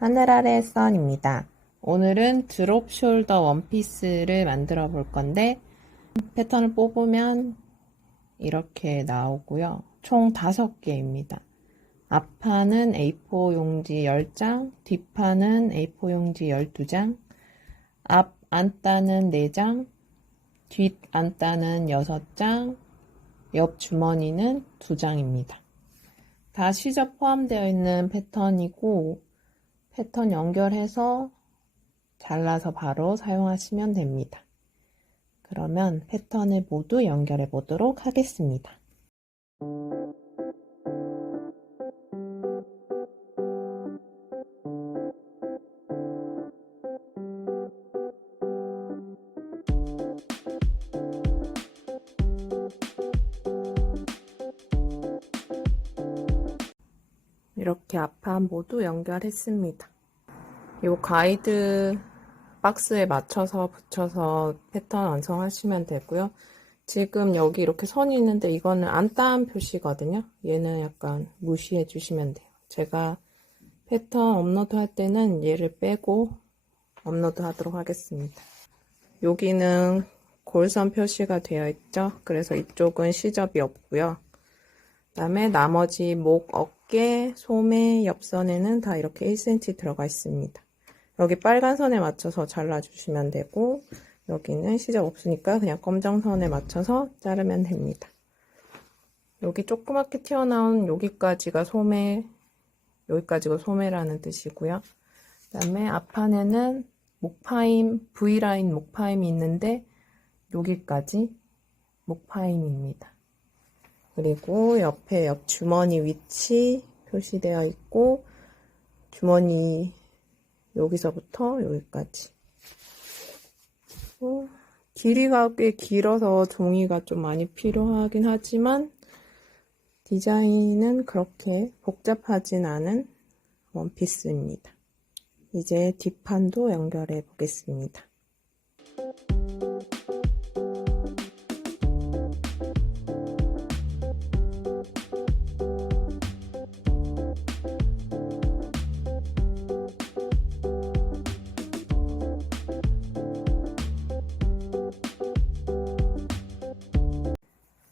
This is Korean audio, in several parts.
하늘 아래의 선입니다. 오늘은 드롭 숄더 원피스를 만들어 볼 건데 패턴을 뽑으면 이렇게 나오고요. 총 5개입니다. 앞판은 A4 용지 10장, 뒷판은 A4 용지 12장, 앞 안단은 4장, 뒷 안단은 6장, 옆 주머니는 2장입니다. 다 시접 포함되어 있는 패턴이고 패턴 연결해서 잘라서 바로 사용하시면 됩니다. 그러면 패턴을 모두 연결해 보도록 하겠습니다. 이렇게 앞판 모두 연결했습니다. 이 가이드 박스에 맞춰서 붙여서 패턴 완성하시면 되고요. 지금 여기 이렇게 선이 있는데 이거는 안단 표시거든요. 얘는 약간 무시해 주시면 돼요. 제가 패턴 업로드 할 때는 얘를 빼고 업로드 하도록 하겠습니다. 여기는 골선 표시가 되어 있죠. 그래서 이쪽은 시접이 없고요. 그 다음에 나머지 목, 어깨, 소매, 옆선에는 다 이렇게 1cm 들어가 있습니다. 여기 빨간 선에 맞춰서 잘라주시면 되고 여기는 시접 없으니까 그냥 검정선에 맞춰서 자르면 됩니다. 여기 조그맣게 튀어나온 여기까지가 소매, 여기까지가 소매라는 뜻이고요. 그 다음에 앞판에는 목파임, V라인 목파임이 있는데 여기까지 목파임입니다. 그리고 옆에 옆 주머니 위치 표시되어 있고 주머니 여기서부터 여기까지. 길이가 꽤 길어서 종이가 좀 많이 필요하긴 하지만 디자인은 그렇게 복잡하진 않은 원피스입니다. 이제 뒷판도 연결해 보겠습니다.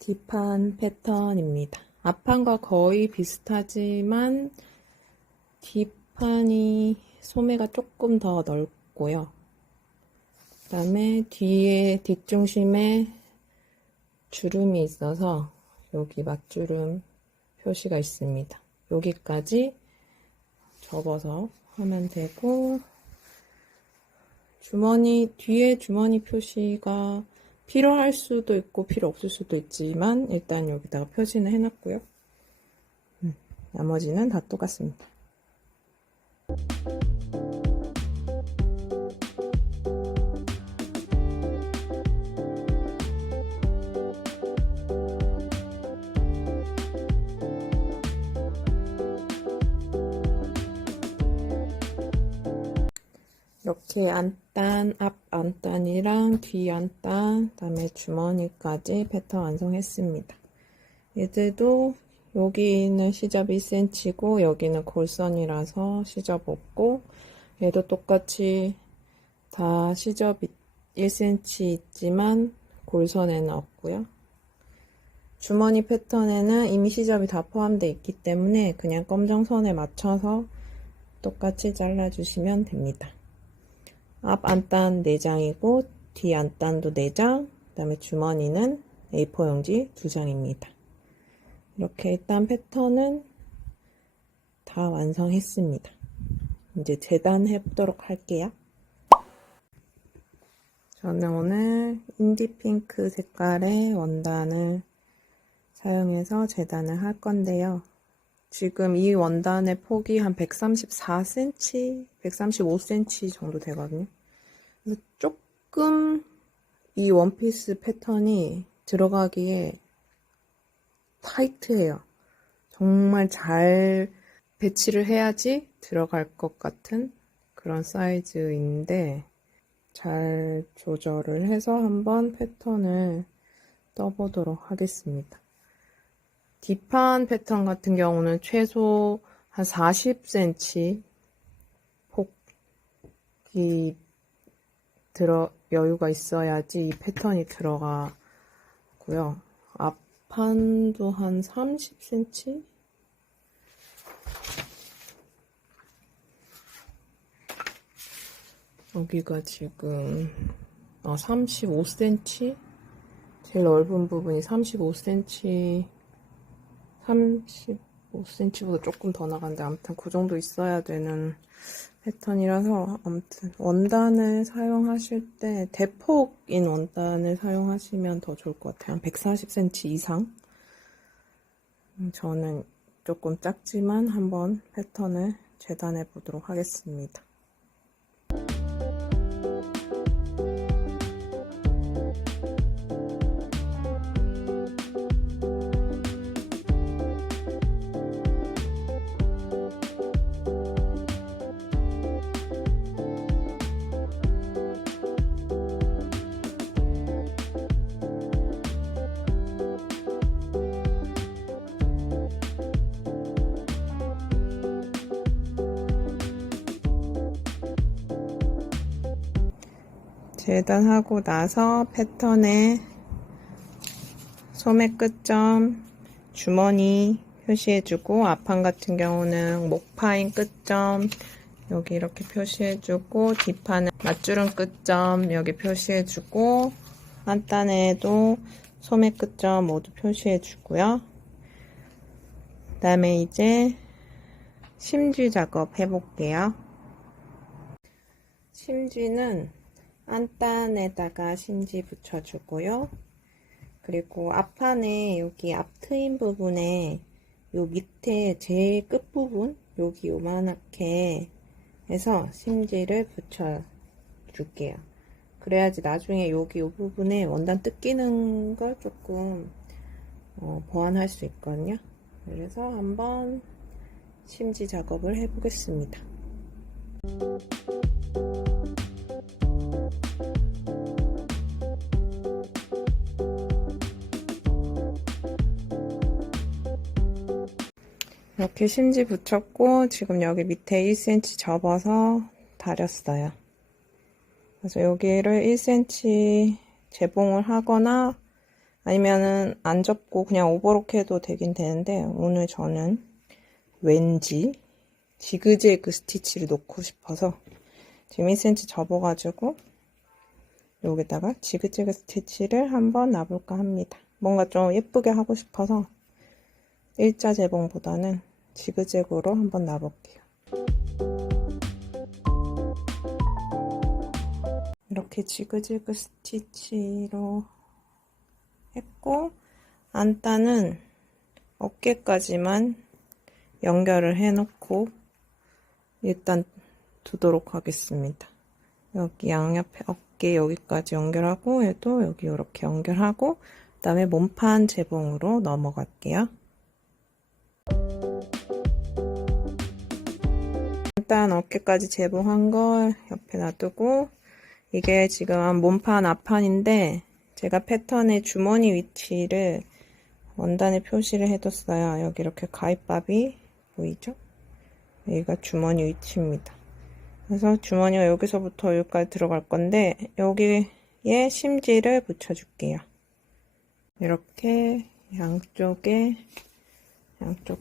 뒷판 패턴입니다. 앞판과 거의 비슷하지만 뒷판이 소매가 조금 더 넓고요. 그 다음에 뒤에 뒷중심에 주름이 있어서 여기 맞주름 표시가 있습니다. 여기까지 접어서 하면 되고 주머니 뒤에 주머니 표시가 필요할 수도 있고 필요 없을 수도 있지만 일단 여기다가 표시는 해놨고요. 나머지는 다 똑같습니다. 이렇게 안단, 앞 안단이랑 뒤 안단, 그다음에 주머니까지 패턴 완성했습니다. 얘들도 여기는 시접 1cm고 여기는 골선이라서 시접 없고 얘도 똑같이 다 시접 1cm 있지만 골선에는 없고요. 주머니 패턴에는 이미 시접이 다 포함되어 있기 때문에 그냥 검정선에 맞춰서 똑같이 잘라주시면 됩니다. 앞 안단 4장이고 뒤 안단도 4장, 그 다음에 주머니는 A4 용지 2장입니다. 이렇게 일단 패턴은 다 완성했습니다. 이제 재단해 보도록 할게요. 저는 오늘 인디핑크 색깔의 원단을 사용해서 재단을 할 건데요. 지금 이 원단의 폭이 한 134cm, 135cm 정도 되거든요. 그래서 조금 이 원피스 패턴이 들어가기에 타이트해요. 정말 잘 배치를 해야지 들어갈 것 같은 그런 사이즈인데 잘 조절을 해서 한번 패턴을 떠보도록 하겠습니다. 뒷판 패턴 같은 경우는 최소 한 40cm 이 여유가 있어야지 이 패턴이 들어가고요. 앞판도 한 30cm? 여기가 지금 35cm? 제일 넓은 부분이 35cm, 35cm보다 조금 더 나간데 아무튼 그 정도 있어야 되는 패턴이라서, 아무튼 원단을 사용하실 때 대폭인 원단을 사용하시면 더 좋을 것 같아요. 한 140cm 이상. 저는 조금 작지만 한번 패턴을 재단해 보도록 하겠습니다. 재단하고 나서 패턴에 소매 끝점, 주머니 표시해주고, 앞판 같은 경우는 목파인 끝점 여기 이렇게 표시해주고, 뒷판은 맞주름 끝점 여기 표시해주고, 한단에도 소매 끝점 모두 표시해주고요. 그 다음에 이제 심지 작업 해볼게요. 심지는 안단에다가 심지 붙여주고요. 그리고 앞판에 여기 앞 트임 부분에 요 밑에 제일 끝부분 여기 요만하게 해서 심지를 붙여줄게요. 그래야지 나중에 여기 요 부분에 원단 뜯기는 걸 조금 보완할 수 있거든요. 그래서 한번 심지 작업을 해보겠습니다. 이렇게 심지 붙였고, 지금 여기 밑에 1cm 접어서 다렸어요. 그래서 여기를 1cm 재봉을 하거나 아니면은 안 접고 그냥 오버로크 해도 되긴 되는데, 오늘 저는 왠지 지그재그 스티치를 놓고 싶어서 지금 1cm 접어가지고 여기다가 지그재그 스티치를 한번 놔볼까 합니다. 뭔가 좀 예쁘게 하고 싶어서 일자 재봉보다는 지그재그로 한번 놔볼게요. 이렇게 지그재그 스티치로 했고, 안단은 어깨까지만 연결을 해놓고 일단 두도록 하겠습니다. 여기 양옆에 어깨 여기까지 연결하고, 얘도 여기 이렇게 연결하고, 그 다음에 몸판 재봉으로 넘어갈게요. 일단 어깨까지 재봉한 걸 옆에 놔두고, 이게 지금 몸판 앞판인데 제가 패턴의 주머니 위치를 원단에 표시를 해뒀어요. 여기 이렇게 가위밥이 보이죠? 여기가 주머니 위치입니다. 그래서 주머니가 여기서부터 여기까지 들어갈 건데 여기에 심지를 붙여줄게요. 이렇게 양쪽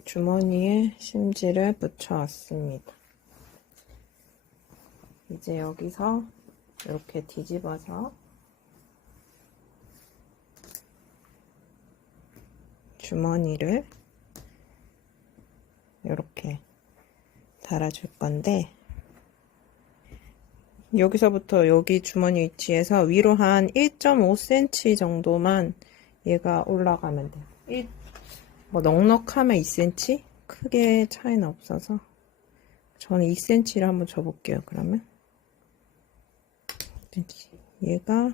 주머니에 심지를 붙여왔습니다. 이제 여기서 이렇게 뒤집어서 주머니를 이렇게 달아줄 건데, 여기서부터 여기 주머니 위치에서 위로 한 1.5cm 정도만 얘가 올라가면 돼요. 뭐 넉넉하면 2cm? 크게 차이는 없어서 저는 2cm를 한번 줘볼게요. 그러면 얘가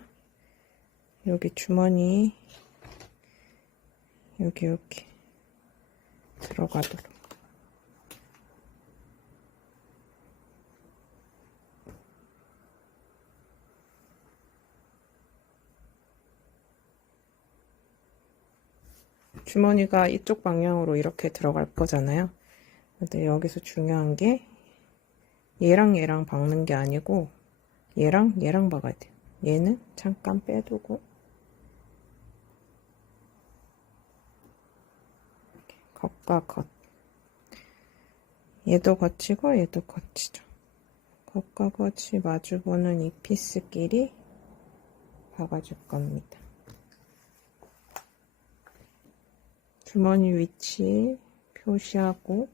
여기 주머니 여기 이렇게 들어가도록. 주머니가 이쪽 방향으로 이렇게 들어갈 거잖아요. 근데 여기서 중요한 게 얘랑 박는 게 아니고 얘랑 박아야 돼요. 얘는 잠깐 빼두고 겉과 겉. 얘도 겉이고 얘도 겉이죠. 겉과 겉이 마주보는 이 피스끼리 박아줄 겁니다. 주머니 위치 표시하고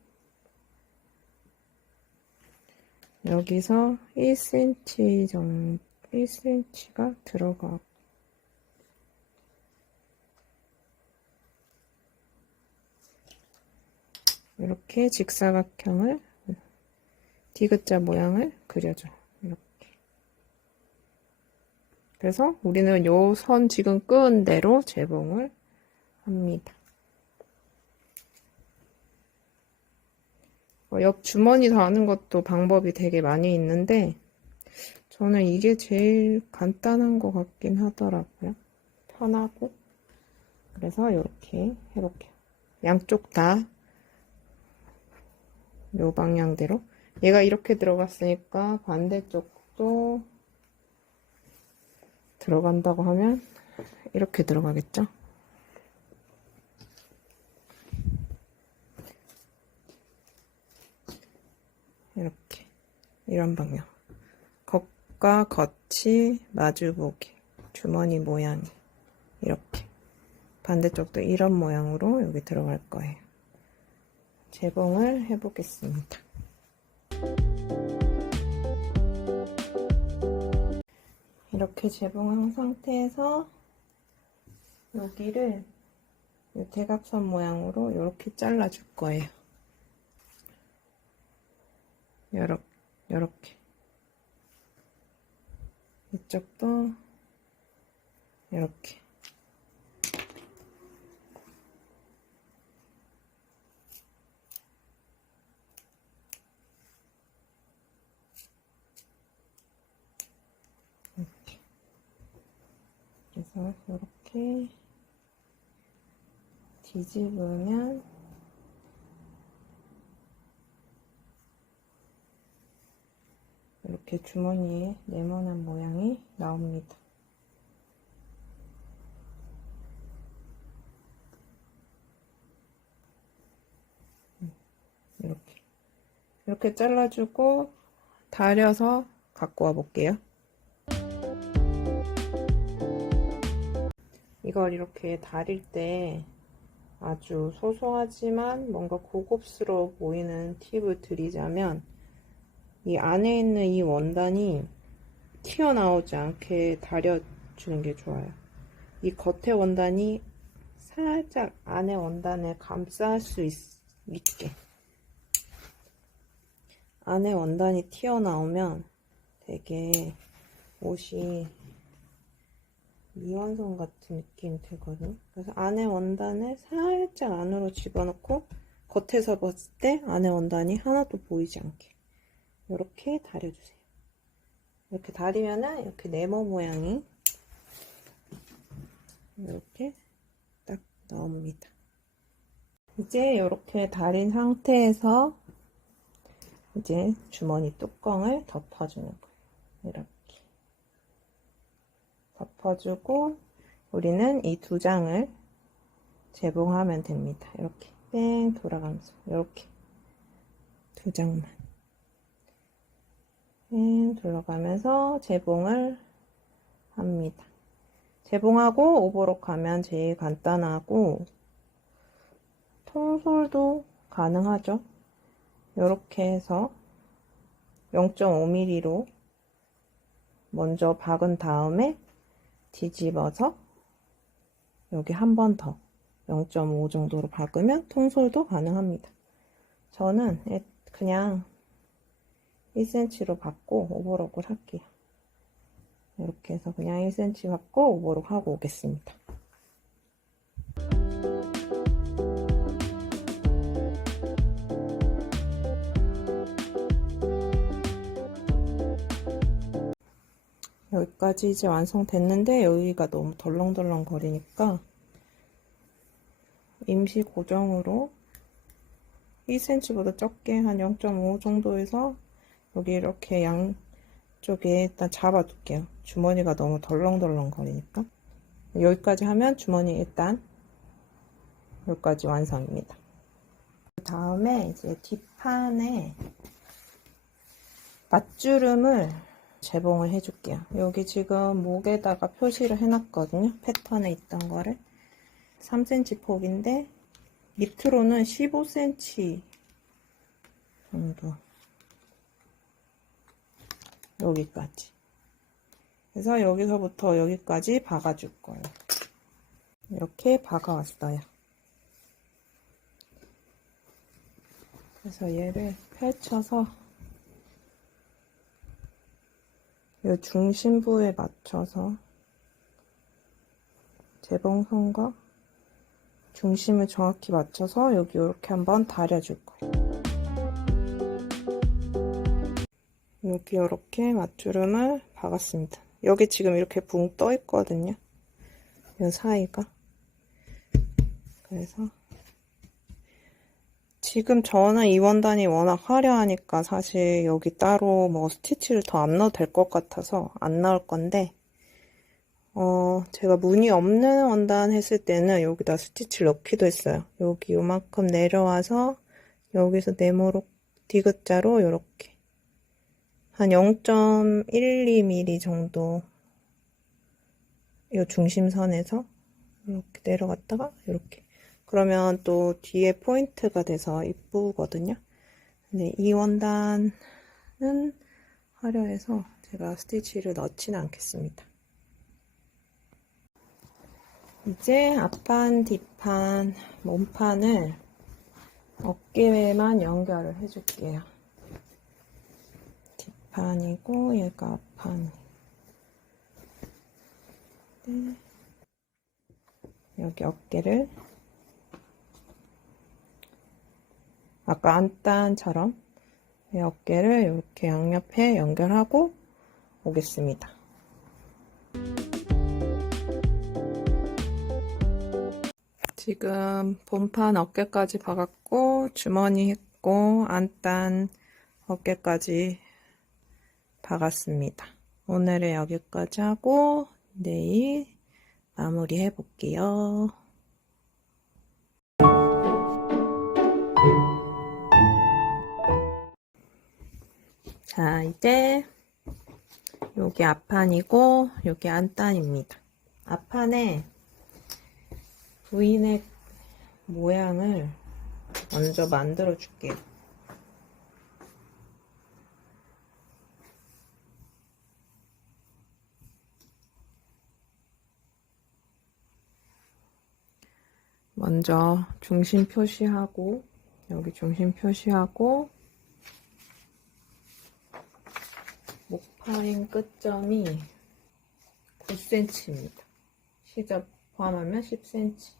여기서 1cm 정도, 1cm가 들어가고 이렇게 직사각형을 디귿자 모양을 그려줘요. 이렇게. 그래서 우리는 요 선 지금 끄은 대로 재봉을 합니다. 옆 주머니 다는 것도 방법이 되게 많이 있는데 저는 이게 제일 간단한 것 같긴 하더라고요. 편하고. 그래서 이렇게 해볼게요. 양쪽 다 요 방향대로. 얘가 이렇게 들어갔으니까 반대쪽도 들어간다고 하면 이렇게 들어가겠죠? 이렇게. 이런 방향. 겉과 겉이 마주보게. 주머니 모양이. 이렇게. 반대쪽도 이런 모양으로 여기 들어갈 거예요. 재봉을 해보겠습니다. 이렇게 재봉한 상태에서 여기를 이 대각선 모양으로 이렇게 잘라줄 거예요. 요렇게. 이쪽도 이렇게. 그래서 이렇게 뒤집으면 이렇게 주머니에 네모난 모양이 나옵니다. 이렇게 잘라주고 다려서 갖고 와 볼게요. 이걸 이렇게 다릴 때 아주 소소하지만 뭔가 고급스러워 보이는 팁을 드리자면 이 안에 있는 이 원단이 튀어나오지 않게 다려주는 게 좋아요. 이 겉에 원단이 살짝 안에 원단을 감쌀 수 있게. 안에 원단이 튀어나오면 되게 옷이 미완성 같은 느낌이 들거든요. 그래서 안에 원단을 살짝 안으로 집어넣고 겉에서 봤을 때 안에 원단이 하나도 보이지 않게 이렇게 다려주세요. 이렇게 다리면은 이렇게 네모 모양이 이렇게 딱 나옵니다. 이제 이렇게 다린 상태에서 이제 주머니 뚜껑을 덮어주는 거예요. 이렇게 덮어주고 우리는 이 두 장을 재봉하면 됩니다. 이렇게 뺑 돌아가면서 이렇게 두 장만 뺑 돌아가면서 재봉을 합니다. 재봉하고 오버록 하면 제일 간단하고 통솔도 가능하죠. 이렇게 해서 0.5mm로 먼저 박은 다음에 뒤집어서 여기 한 번 더 0.5 정도로 박으면 통솔도 가능합니다. 저는 그냥 1cm로 받고 오버록을 할게요. 이렇게 해서 그냥 1cm 받고 오버록 하고 오겠습니다. 여기까지 이제 완성됐는데 여기가 너무 덜렁덜렁 거리니까 임시 고정으로 1cm보다 적게 한 0.5 정도에서 여기 이렇게 쪽에 일단 잡아둘게요. 주머니가 너무 덜렁덜렁 거리니까. 여기까지 하면 주머니 일단 여기까지 완성입니다. 그 다음에 이제 뒷판에 맞주름을 재봉을 해줄게요. 여기 지금 목에다가 표시를 해놨거든요. 패턴에 있던 거를 3cm 폭인데 밑으로는 15cm 정도, 여기까지. 그래서 여기서부터 여기까지 박아줄 거예요. 이렇게 박아왔어요. 그래서 얘를 펼쳐서 이 중심부에 맞춰서 재봉선과 중심을 정확히 맞춰서 여기 이렇게 한번 다려줄 거예요. 여기 이렇게 맞주름을 박았습니다. 여기 지금 이렇게 붕 떠 있거든요. 이 사이가. 그래서 지금 저는 이 원단이 워낙 화려하니까 사실 여기 따로 뭐 스티치를 더 안 넣어도 될 것 같아서 안 넣을 건데, 제가 무늬 없는 원단 했을 때는 여기다 스티치를 넣기도 했어요. 여기 요만큼 내려와서 여기서 네모로 디귿자로 이렇게 한 0.12mm 정도 이 중심선에서 이렇게 내려갔다가 이렇게, 그러면 또 뒤에 포인트가 돼서 이쁘거든요. 근데 이 원단은 화려해서 제가 스티치를 넣지는 않겠습니다. 이제 앞판, 뒷판, 몸판을 어깨에만 연결을 해줄게요. 뒷판이고 얘가 앞판. 네. 여기 어깨를 아까 안단처럼 이 어깨를 이렇게 양옆에 연결하고 오겠습니다. 지금 본판 어깨까지 박았고 주머니 했고 안단 어깨까지 박았습니다. 오늘은 여기까지 하고 내일 마무리 해볼게요. 자, 이제 여기 앞판이고 여기 안단입니다. 앞판에 V넥 모양을 먼저 만들어 줄게요. 먼저 중심 표시하고 여기 중심 표시하고 목파인 끝점이 9cm입니다. 시접 포함하면 10cm.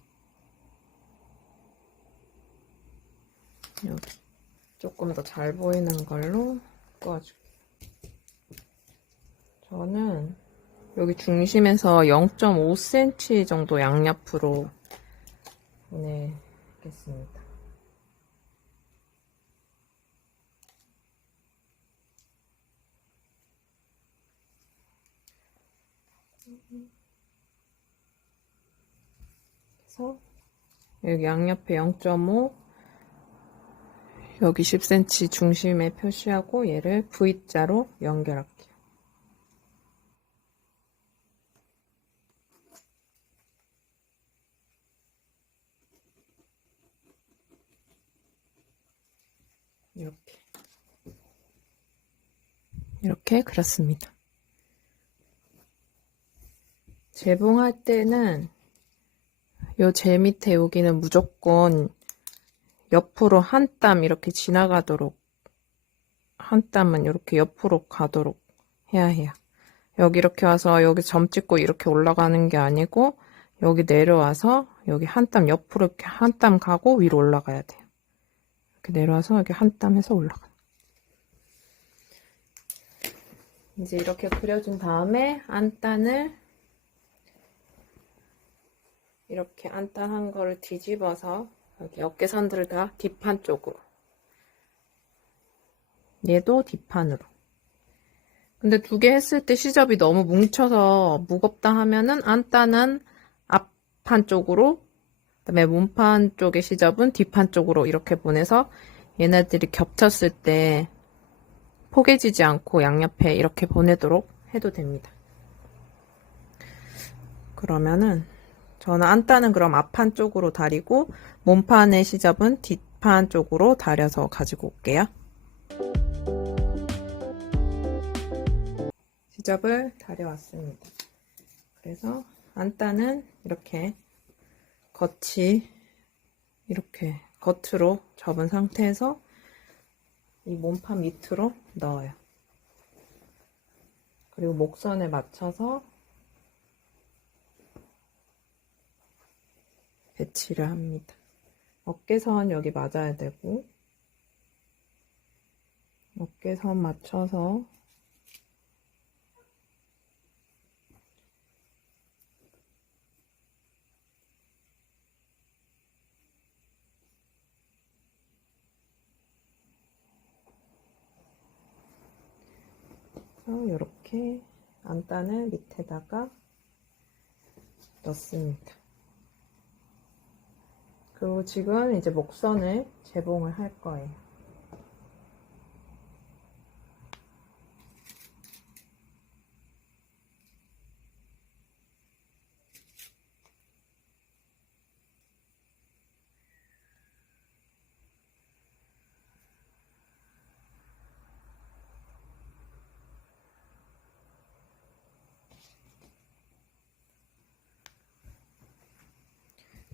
여기 조금 더 잘 보이는 걸로 꺼줄게요. 저는 여기 중심에서 0.5cm 정도 양옆으로 보내겠습니다. 그래서 여기 양옆에 0.5, 여기 10cm 중심에 표시하고 얘를 V자로 연결할게요. 이렇게 그렸습니다. 재봉할 때는 요 제 밑에 여기는 무조건 옆으로 한 땀 이렇게 지나가도록, 한 땀은 이렇게 옆으로 가도록 해야 해요. 여기 이렇게 와서 여기 점 찍고 이렇게 올라가는 게 아니고 여기 내려와서 여기 한 땀 옆으로 이렇게 한 땀 가고 위로 올라가야 돼요. 이렇게 내려와서 여기 한 땀 해서 올라가. 이제 이렇게 그려준 다음에 안단을 이렇게 안단한 거를 뒤집어서 여기 어깨선들을 다 뒷판 쪽으로, 얘도 뒷판으로 근데 두 개 했을 때 시접이 너무 뭉쳐서 무겁다 하면은 안단은 앞판 쪽으로, 그다음에 몸판 쪽의 시접은 뒷판 쪽으로 이렇게 보내서 얘네들이 겹쳤을 때 포개지지 않고 양옆에 이렇게 보내도록 해도 됩니다. 그러면은 저는 안단은 그럼 앞판 쪽으로 다리고 몸판의 시접은 뒷판 쪽으로 다려서 가지고 올게요. 시접을 다려왔습니다. 그래서 안단은 이렇게 겉이 이렇게 겉으로 접은 상태에서 이 몸판 밑으로 넣어요. 그리고 목선에 맞춰서 배치를 합니다. 어깨선 여기 맞아야 되고 어깨선 맞춰서 이렇게 안단을 밑에다가 넣습니다. 그리고 지금 이제 목선을 재봉을 할 거예요.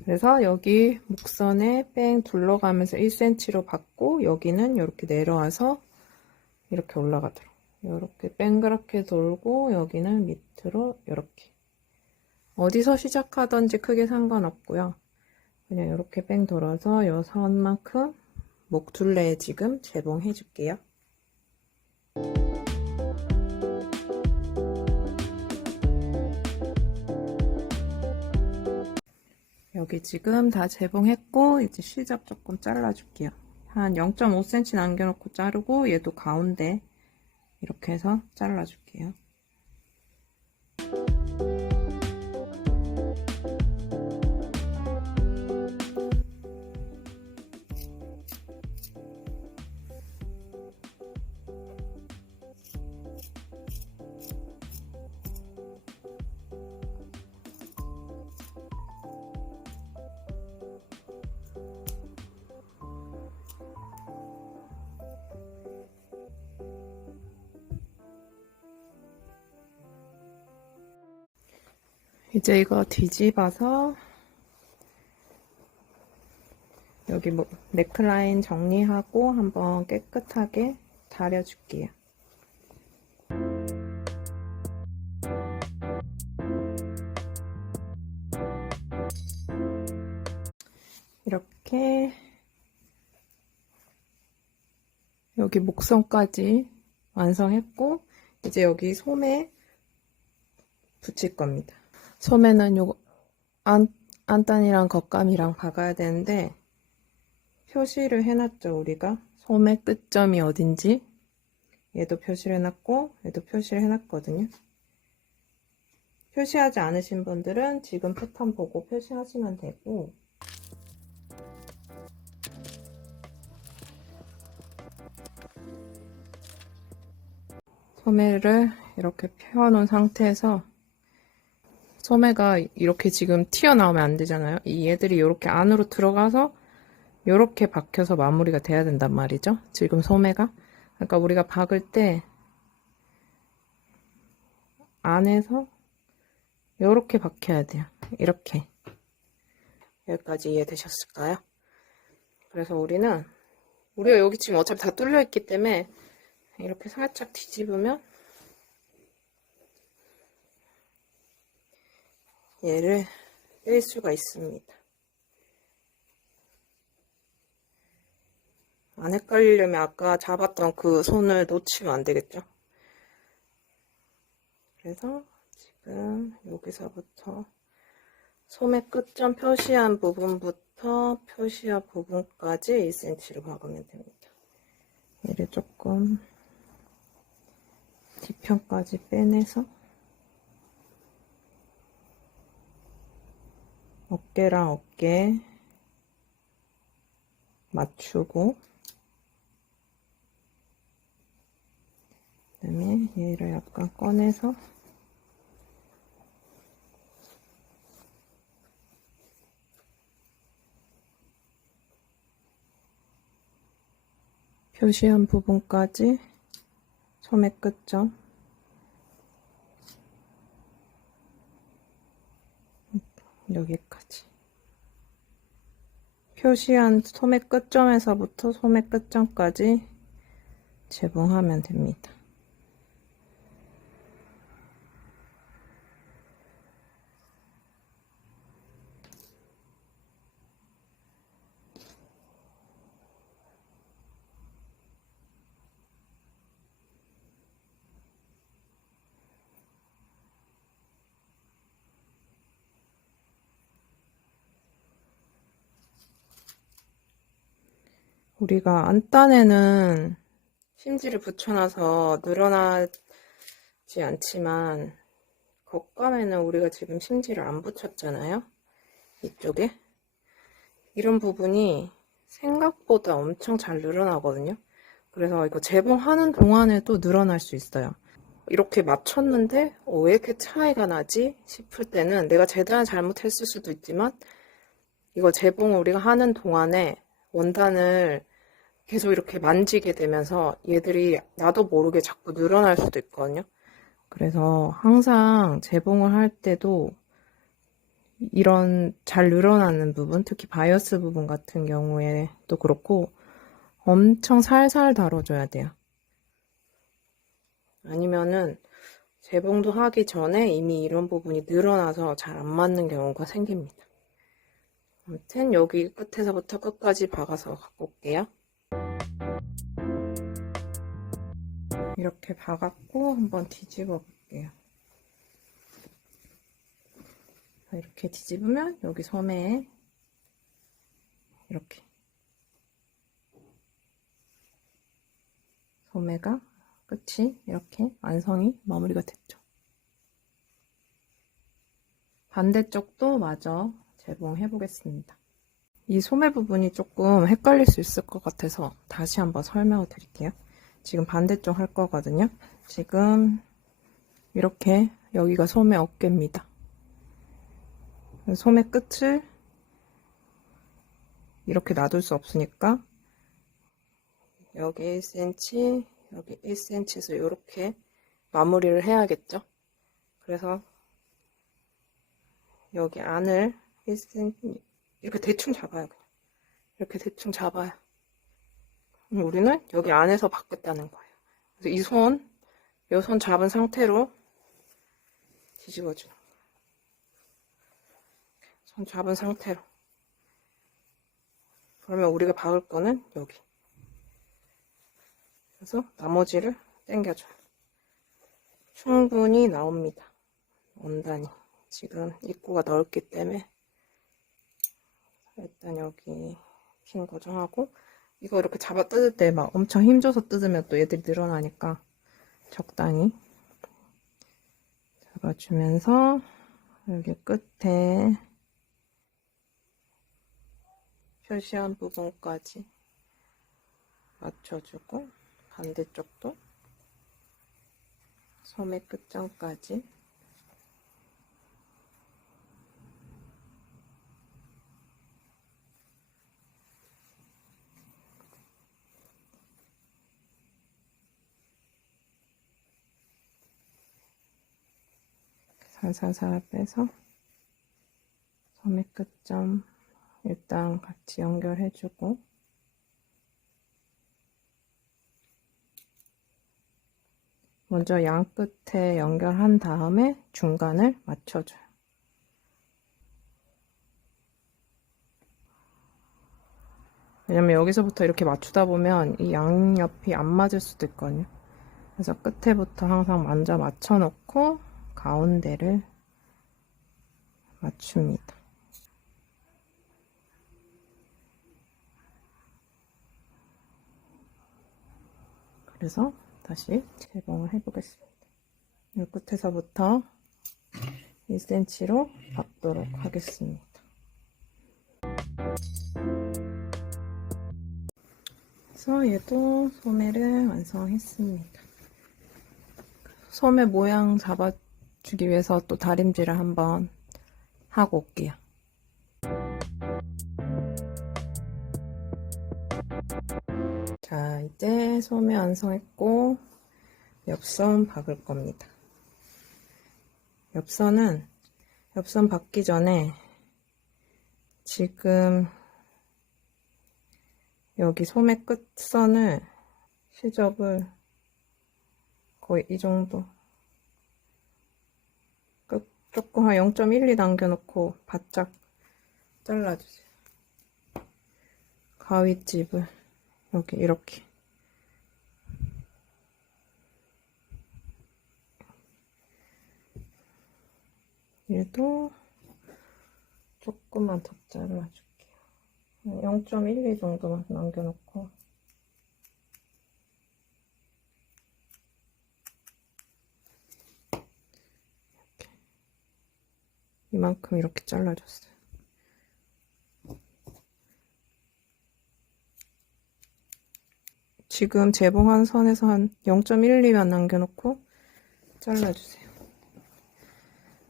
그래서 여기 목선에 뺑 둘러가면서 1cm로 받고 여기는 이렇게 내려와서 이렇게 올라가도록 이렇게 뺑그랗게 돌고 여기는 밑으로 이렇게 어디서 시작하던지 크게 상관없고요. 그냥 이렇게 뺑 돌아서 이 선만큼 목 둘레에 지금 재봉해 줄게요. 여기 지금 다 재봉했고 이제 시접 조금 잘라줄게요. 한 0.5cm 남겨놓고 자르고 얘도 가운데 이렇게 해서 잘라줄게요. 이제 이거 뒤집어서 여기 뭐 넥라인 정리하고 한번 깨끗하게 다려줄게요. 이렇게 여기 목선까지 완성했고 이제 여기 소매 붙일 겁니다. 소매는 요거 안단이랑 겉감이랑 박아야 되는데 표시를 해놨죠. 우리가 소매 끝점이 어딘지 얘도 표시를 해놨고 얘도 표시를 해놨거든요. 표시하지 않으신 분들은 지금 패턴 보고 표시하시면 되고 소매를 이렇게 펴놓은 상태에서 소매가 이렇게 지금 튀어나오면 안 되잖아요. 이 얘들이 이렇게 안으로 들어가서 이렇게 박혀서 마무리가 돼야 된단 말이죠. 지금 소매가. 그러니까 우리가 박을 때 안에서 이렇게 박혀야 돼요. 이렇게. 여기까지 이해되셨을까요? 그래서 우리가 여기 지금 어차피 다 뚫려 있기 때문에 이렇게 살짝 뒤집으면 얘를 뺄 수가 있습니다. 안 헷갈리려면 아까 잡았던 그 손을 놓치면 안 되겠죠? 그래서 지금 여기서부터 소매 끝점 표시한 부분부터 표시한 부분까지 1cm를 박으면 됩니다. 얘를 조금 뒤편까지 빼내서 어깨랑 어깨 맞추고, 그다음에 얘를 약간 꺼내서 표시한 부분까지 소매 끝점 여기까지 표시한 소매 끝점에서부터 소매 끝점까지 재봉하면 됩니다. 우리가 안단에는 심지를 붙여놔서 늘어나지 않지만 겉감에는 우리가 지금 심지를 안 붙였잖아요. 이쪽에 이런 부분이 생각보다 엄청 잘 늘어나거든요. 그래서 이거 재봉하는 동안에도 늘어날 수 있어요. 이렇게 맞췄는데 왜 이렇게 차이가 나지 싶을 때는 내가 재단을 잘못했을 수도 있지만 이거 재봉을 우리가 하는 동안에 원단을 계속 이렇게 만지게 되면서 얘들이 나도 모르게 자꾸 늘어날 수도 있거든요. 그래서 항상 재봉을 할 때도 이런 잘 늘어나는 부분, 특히 바이어스 부분 같은 경우에도 그렇고 엄청 살살 다뤄줘야 돼요. 아니면은 재봉도 하기 전에 이미 이런 부분이 늘어나서 잘 안 맞는 경우가 생깁니다. 아무튼 여기 끝에서부터 끝까지 박아서 갖고 올게요. 이렇게 박았고 한번 뒤집어 볼게요. 이렇게 뒤집으면 여기 소매에 이렇게 소매가 끝이 이렇게 완성이 마무리가 됐죠. 반대쪽도 마저 재봉해 보겠습니다. 이 소매 부분이 조금 헷갈릴 수 있을 것 같아서 다시 한번 설명을 드릴게요. 지금 반대쪽 할 거거든요. 지금 이렇게 여기가 소매 어깨입니다. 소매 끝을 이렇게 놔둘 수 없으니까 여기 1cm, 여기 1cm에서 이렇게 마무리를 해야겠죠. 그래서 여기 안을 1cm 이렇게 대충 잡아요. 그냥. 이렇게 대충 잡아요. 우리는 여기 안에서 바꾸겠다는 거예요. 그래서 이 손 잡은 상태로 뒤집어주는 거예요. 손 잡은 상태로. 그러면 우리가 박을 거는 여기. 그래서 나머지를 당겨줘요. 충분히 나옵니다. 원단이. 지금 입구가 넓기 때문에 일단 여기 핀 고정하고 이거 이렇게 잡아 뜯을 때 막 엄청 힘줘서 뜯으면 또 얘들이 늘어나니까 적당히 잡아주면서 여기 끝에 표시한 부분까지 맞춰주고 반대쪽도 소매 끝점까지 살살살 빼서 소매 끝점 일단 같이 연결해주고 먼저 양 끝에 연결한 다음에 중간을 맞춰줘요. 왜냐면 여기서부터 이렇게 맞추다 보면 이 양옆이 안 맞을 수도 있거든요. 그래서 끝에부터 항상 먼저 맞춰놓고 가운데를 맞춥니다. 그래서 다시 재봉을 해보겠습니다. 이 끝에서부터 1cm로 박도록 하겠습니다. 그래서 얘도 소매를 완성했습니다. 소매 모양 잡아주기 위해서 또 다림질을 한번 하고 올게요. 자, 이제 소매 완성했고 옆선 박을 겁니다. 옆선 박기 전에 지금 여기 소매 끝선을 시접을 거의 이 정도 조금 한 0.12 남겨놓고 바짝 잘라주세요. 가위집을 여기 이렇게 얘도 조금만 더 잘라줄게요. 0.12 정도만 남겨놓고 이렇게 이만큼 이렇게 잘라줬어요. 지금 재봉한 선에서 한 0.12만 남겨놓고 잘라주세요.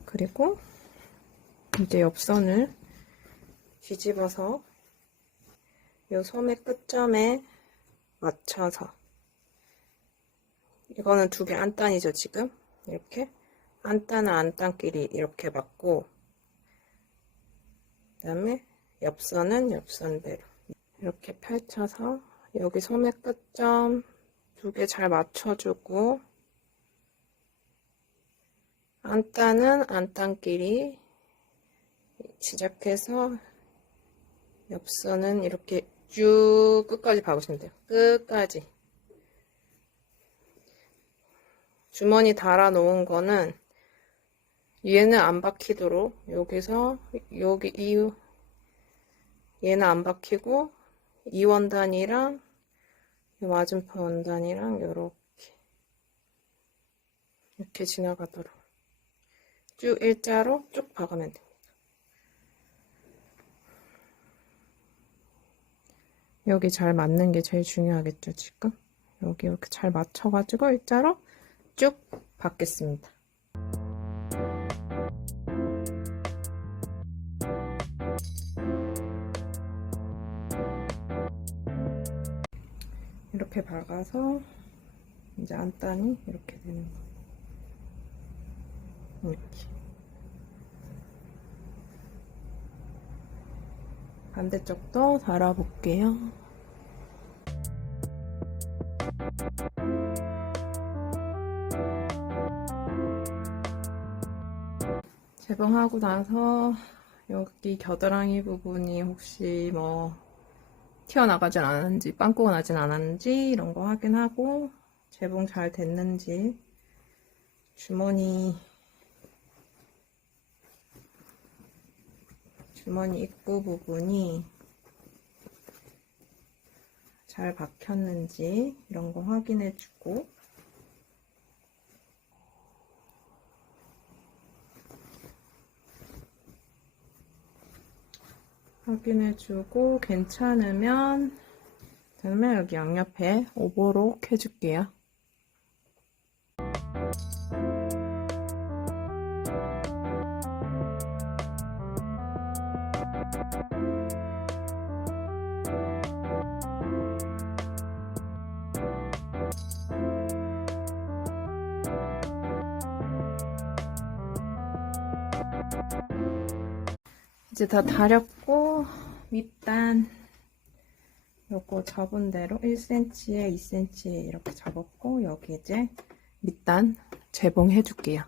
그리고 이제 옆선을 뒤집어서 이 소매 끝점에 맞춰서, 이거는 두 개 안단이죠 지금. 이렇게 안단은 안단끼리 이렇게 맞고, 그 다음에 옆선은 옆선대로 이렇게 펼쳐서 여기 소매 끝점 두 개 잘 맞춰주고, 안단은 안단끼리 시작해서 옆선은 이렇게 쭉 끝까지 박으시면 돼요. 끝까지. 주머니 달아 놓은 거는 얘는 안 박히도록 여기서 여기 얘는 안 박히고 이 원단이랑 이 맞은편 원단이랑 이렇게 지나가도록 쭉 일자로 쭉 박으면 됩니다. 여기 잘 맞는 게 제일 중요하겠죠, 지금? 여기 이렇게 잘 맞춰가지고 일자로 쭉 박겠습니다. 이렇게 박아서 이제 안단이 이렇게 되는 거예요. 이렇게. 반대쪽도 달아볼게요. 재봉하고 나서 여기 겨드랑이 부분이 혹시 뭐 튀어나가진 않았는지, 빵꾸가 나진 않았는지 이런 거 확인하고 재봉 잘 됐는지, 주머니 입구 부분이 잘 박혔는지 이런 거 확인해주고, 괜찮으면 그러면 여기 양옆에 오버록 해줄게요. 이제 다 다렸고, 밑단 요거 접은 대로 1cm에 2cm에 이렇게 접었고, 여기 이제 밑단 재봉해 줄게요.